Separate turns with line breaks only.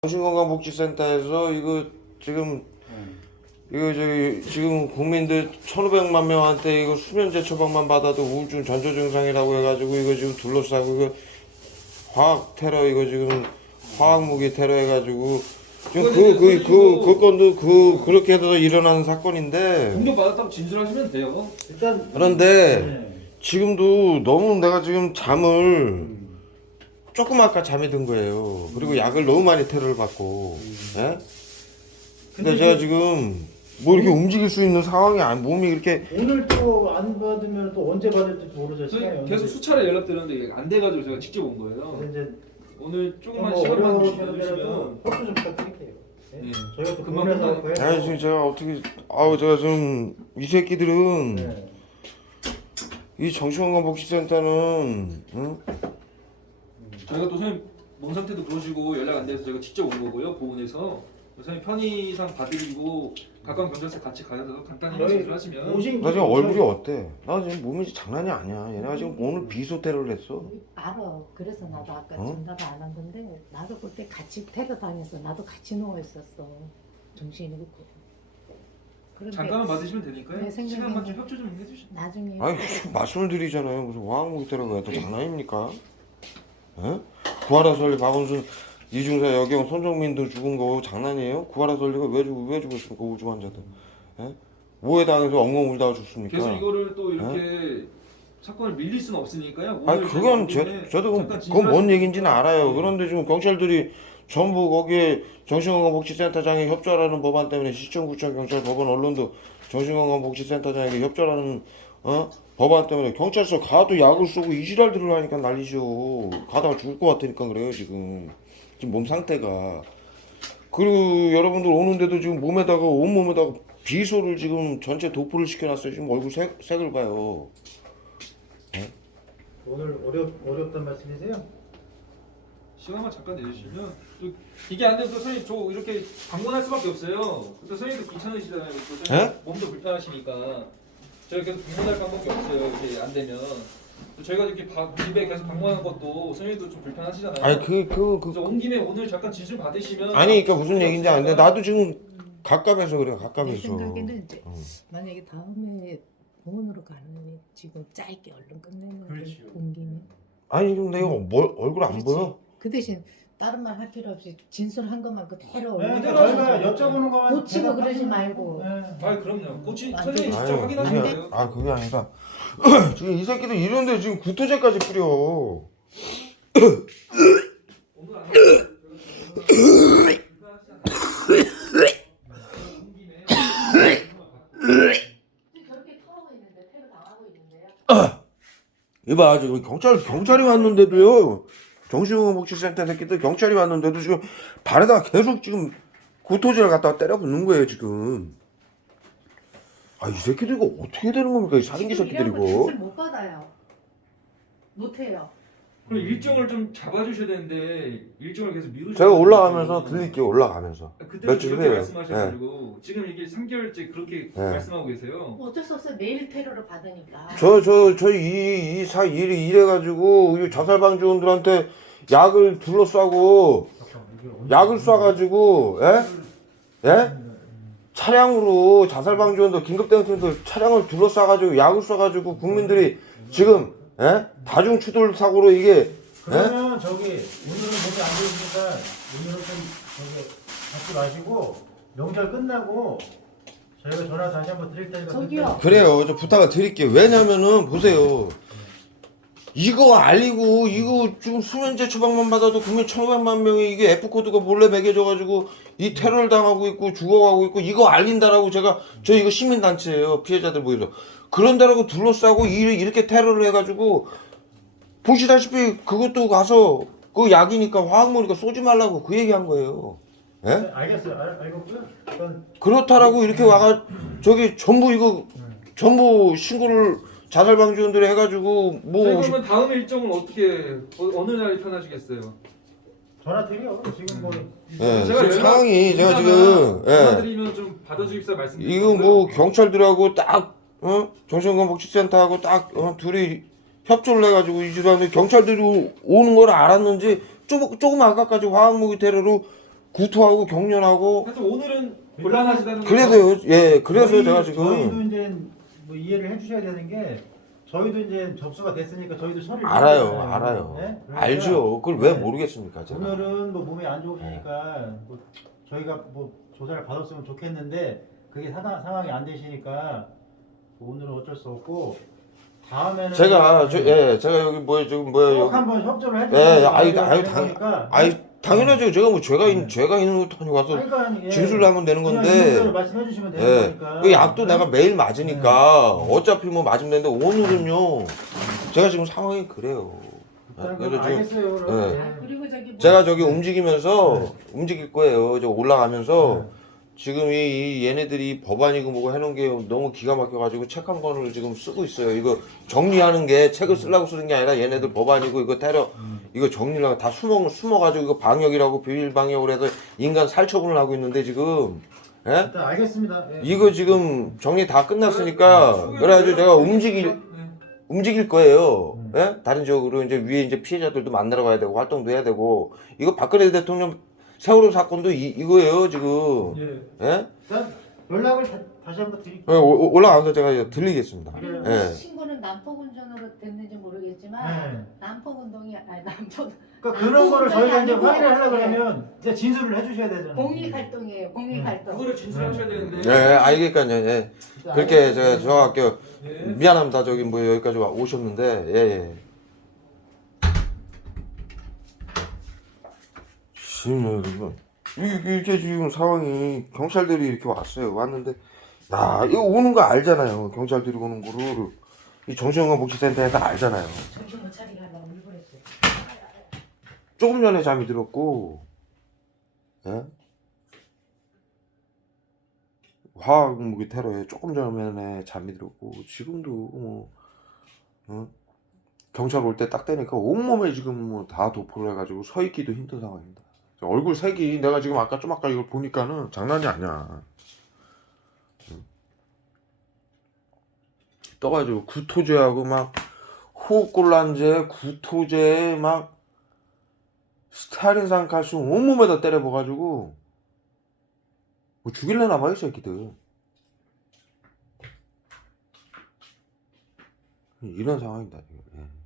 정신건강복지센터에서 이거 지금 이거 저기 지금 국민들 1,500만 명한테 이거 수면제 처방만 받아도 우울증 전조 증상이라고 해가지고 이거 지금 둘러싸고 이거 화학 테러 이거 지금 화학 무기 테러 해가지고 지금 그 건도 그렇게 해서 일어난 사건인데
공격 받았다고 진술하시면 돼요.
일단
그런데 지금도 너무 내가 지금 잠을 조금 아까 잠이 든 거예요. 그리고 약을 너무 많이 테러를 받고, 예? 근데 제가 지금 뭐 이렇게 움직일 수 있는 상황이 아니 몸이 이렇게
오늘 또 안 받으면 또 언제 받을지 모르잖아요.
계속 수차례 연락드렸는데 이게 안 돼가지고 제가 직접 온 거예요.
이제
오늘 조금만
뭐
시간만
어려우시더라도
주시면
협조 좀 부탁드릴게요. 네?
네.
저희가 또
금방
병원에서
끝나니까.
갖고
아니
해서
지금 제가 어떻게 제가 지금 이 새끼들은
네.
이 정신건강복지센터는 응?
저희가 또 선생님 몸 상태도 그러시고 연락 안 돼서 제가 직접 온 거고요. 보훈에서 선생님 편의상 봐드리고 가까운 경찰서 같이 가서 간단히
저희
진술하시면
오신
나 지금 얼굴이 어때? 나 지금 몸이 장난이 아니야. 얘네가 지금 오늘 비소 테러를 했어.
알아. 그래서 나도 아까
어?
전화를 안 한 건데 나도 그때 같이 테러 당해서 나도 같이 누워 있었어. 정신이 없고. 그런데
잠깐만 받으시면 되니까요.
내 생각에는-
시간만 좀 협조 좀 해주시면.
나중에
아니 말씀을 드리잖아요. 무슨 화학무기 테러가 또 장난입니까? 예? 구하라 설리 박원순 이중사 여경 손정민도 죽은 거 장난이에요? 구하라 설리가 왜 죽었습니까? 우주 환자들. 예? 뭐에 당해서 엉엉 울다가 죽습니까?
계속 이거를 또 이렇게 사건을 밀릴 수는 없으니까요.
아니
오늘
그건
저희
저도
잠깐
그건 뭔
진술하시-
얘기인지는 알아요.
네.
그런데 지금 경찰들이 전부 거기에 정신건강복지센터장에 협조하라는 법안 때문에 시청, 구청, 경찰, 법원, 언론도 정신건강복지센터장에게 협조하라는 법안 때문에 경찰서 가도 약을 쏘고 이 지랄들을 하니까 난리죠. 가다가 죽을 것 같으니까 그래요 지금 몸 상태가. 그리고 여러분들 오는데도 지금 몸에다가 온몸에다가 비소를 지금 전체 도포를 시켜놨어요. 지금 얼굴 색을 봐요.
오늘 어렵단 말씀이세요?
시간만 잠깐 내주시면 또 이게 안 돼서 선생님 저 이렇게 방문할 수밖에 없어요. 또 선생님도 귀찮으시잖아요. 또 선생님
에?
몸도 불편하시니까 저희 계속 방문할 방법이 없어요. 이게 안 되면 또 저희가 이렇게 집에 계속 방문하는 것도 선생님도 좀 불편하시잖아요.
아니
그래서 온 김에 오늘 잠깐 진술 받으시면
아니 그러니까 무슨 얘기인지 아는데 나도 지금 갑갑해서 그래
내
갑갑해서.
생각에는 이제 만약에 다음에 병원으로 가는 지금 짧게 얼른 끝내는
그렇죠.
게 온 김에.
아니 지금 내가 뭐 얼굴 안
그렇지.
보여?
그 대신 다른 말 할 필요 없이 진술한 것만 그대로
네,
올리고
저희가 여쭤보는 것만
고치고 그러지
대답하시면-
말고.
네.
아 그럼요. 고치
안
선생님
돼.
직접 확인하시면 돼요.
그게 아니라 지금 이 새끼들 이런데 지금 구토제까지 뿌려.
오늘 안 돼요.
저렇게 털어가 있는데 테러 당하고 있는데요.
이봐 지금 경찰이 왔는데도요. 정신건강복지센터 새끼들 경찰이 왔는데도 지금 발에다 계속 지금 구토제를 갖다가 때려 붓는 거예요 지금. 이 새끼들 이거 어떻게 되는 겁니까? 이 살인기 새끼들 이거.
진술 못 받아요. 못 해요.
그럼 일정을 좀 잡아주셔야 되는데 일정을 계속 미루시고
제가 올라가면서 들릴게요. 올라가면서.
그때
며칠
그렇게
후에.
말씀하셔가지고 지금 이게 3개월째 그렇게
네.
말씀하고 계세요.
어쩔 수 없어요. 매일 테러를 받으니까.
이래가지고 이 자살방지원들한테 약을 둘러싸고 약을 쏴가지고 예? 차량으로 자살방지원들 긴급대응팀들 차량을 둘러싸가지고 약을 쏴가지고 국민들이 지금 다중추돌 사고로 이게
그러면 저기 오늘은 몸이 안 좋으니까 오늘은 좀 저기 받지 마시고 명절 끝나고 저희가 전화 다시 한번 드릴 테니까
저기요.
그래요. 저 부탁을 드릴게요. 왜냐면은 보세요. 이거 알리고 이거 지금 수면제 처방만 받아도 국민 1,500만 명이 이게 F코드가 몰래 매겨져가지고 이 테러를 당하고 있고 죽어가고 있고 이거 알린다라고 저 이거 시민단체예요. 피해자들 모여서 그런다라고 둘러싸고 이렇게 테러를 해가지고 보시다시피 그것도 가서 그 약이니까 화학물이니까 쏘지 말라고 그 얘기한 거예요. 예?
네, 알겠어요. 알겠고요. 그건
그렇다라고 이렇게 와가 저기 전부 신고를 자살방지원들이 해가지고
그러면 다음 일정은 어떻게 어느 날이 편하시겠어요?
전화 드려. 지금 뭐
예,
제가
지금 상황이 제가 지금
전화드리면 좀 받아주십사 말씀드리고요.
이거 뭐 경찰들하고 딱 정신건강복지센터하고 딱 둘이 협조를 해가지고 이 집안에 경찰들이 오는 걸 알았는지 조금 아까까지 화학무기 테러로 구토하고 경련하고
하여튼 오늘은 곤란하시다는
그래서요. 예, 그래서 제가
저희도
지금
이제 뭐 이해를 해주셔야 되는 게 저희도 이제 접수가 됐으니까 저희도 처리를
알아요,
해야 되잖아요.
알아요.
네? 그러니까
알죠. 그걸 왜
네.
모르겠습니까, 제가.
오늘은 뭐 몸이 안 좋으시니까 뭐 저희가 뭐 조사를 받았으면 좋겠는데 그게 상황이 안 되시니까 오늘은 어쩔 수 없고 다음에는
제가 제가 여기 뭐야 지금 뭐야
꼭
여기
한번 협조를
예,
해주세요.
아이 당연하죠. 제가 뭐 죄가 있는 것도 아니고 와서 진술을 하면 되는 건데.
말씀해 주시면 되는
예.
거니까.
그 약도 내가 매일 맞으니까 어차피 뭐 맞으면 되는데 오늘은요. 제가 지금 상황이 그래요. 그래서 지금
알겠어요. 그럼.
예.
예.
그리고 저기 뭐
제가 저기 움직이면서 움직일 거예요. 저 올라가면서 지금 이 얘네들이 법안이고 뭐고 해놓은 게 너무 기가 막혀가지고 책 한 권을 지금 쓰고 있어요. 이거 정리하는 게 책을 쓰려고 쓰는 게 아니라 얘네들 법안이고 이거 테러 이거 정리를 하고 다 숨어가지고 이거 방역이라고 비밀 방역을 해서 인간 살처분을 하고 있는데 지금 예?
일단 알겠습니다. 예.
이거 지금 정리 다 끝났으니까 그래가지고 제가 움직일 거예요. 예? 다른 지역으로 이제 위에 이제 피해자들도 만나러 가야 되고 활동도 해야 되고 이거 박근혜 대통령 세월호 사건도 이거예요 지금.
예.
예?
일단 연락을 다시 한번 드릴게요.
예, 올라가면서 제가 들리겠습니다.
그리고
예.
신고는 남포군전으로 됐는지 모르겠지만
네.
남포운동이 아니 남포
그러니까 그런 거를 저희가 이제
아니고,
확인을 하려고
네.
그러면 이제 진술을 해주셔야 되잖아요.
공익 활동이에요. 공익 활동.
그거를 진술하셔야 되는데.
예, 알겠까요. 예. 그렇게 제가 정확하게
예.
미안합니다. 저기 뭐 여기까지 오셨는데 예, 예. 지금 이렇게 지금 상황이 경찰들이 이렇게 왔어요. 왔는데 야 이거 오는 거 알잖아요. 경찰들이 오는 거를 이 정신건강복지센터에서 알잖아요.
정신 못 차리게 하려고 일부러 했어요.
조금 전에 잠이 들었고, 예? 화학무기 테러에 조금 전에 잠이 들었고 지금도 뭐 경찰 올 때 딱 되니까 온몸에 지금 뭐 다 도포를 해가지고 서 있기도 힘든 상황입니다. 얼굴 색이 내가 지금 아까 이걸 보니까는 장난이 아니야. 떠가지고 구토제하고 막 호흡곤란제, 구토제 막 스타린산 칼슘 온몸에다 때려봐가지고 뭐 죽일래나 봐 이 새끼들. 이런 상황입니다. 지금. 예.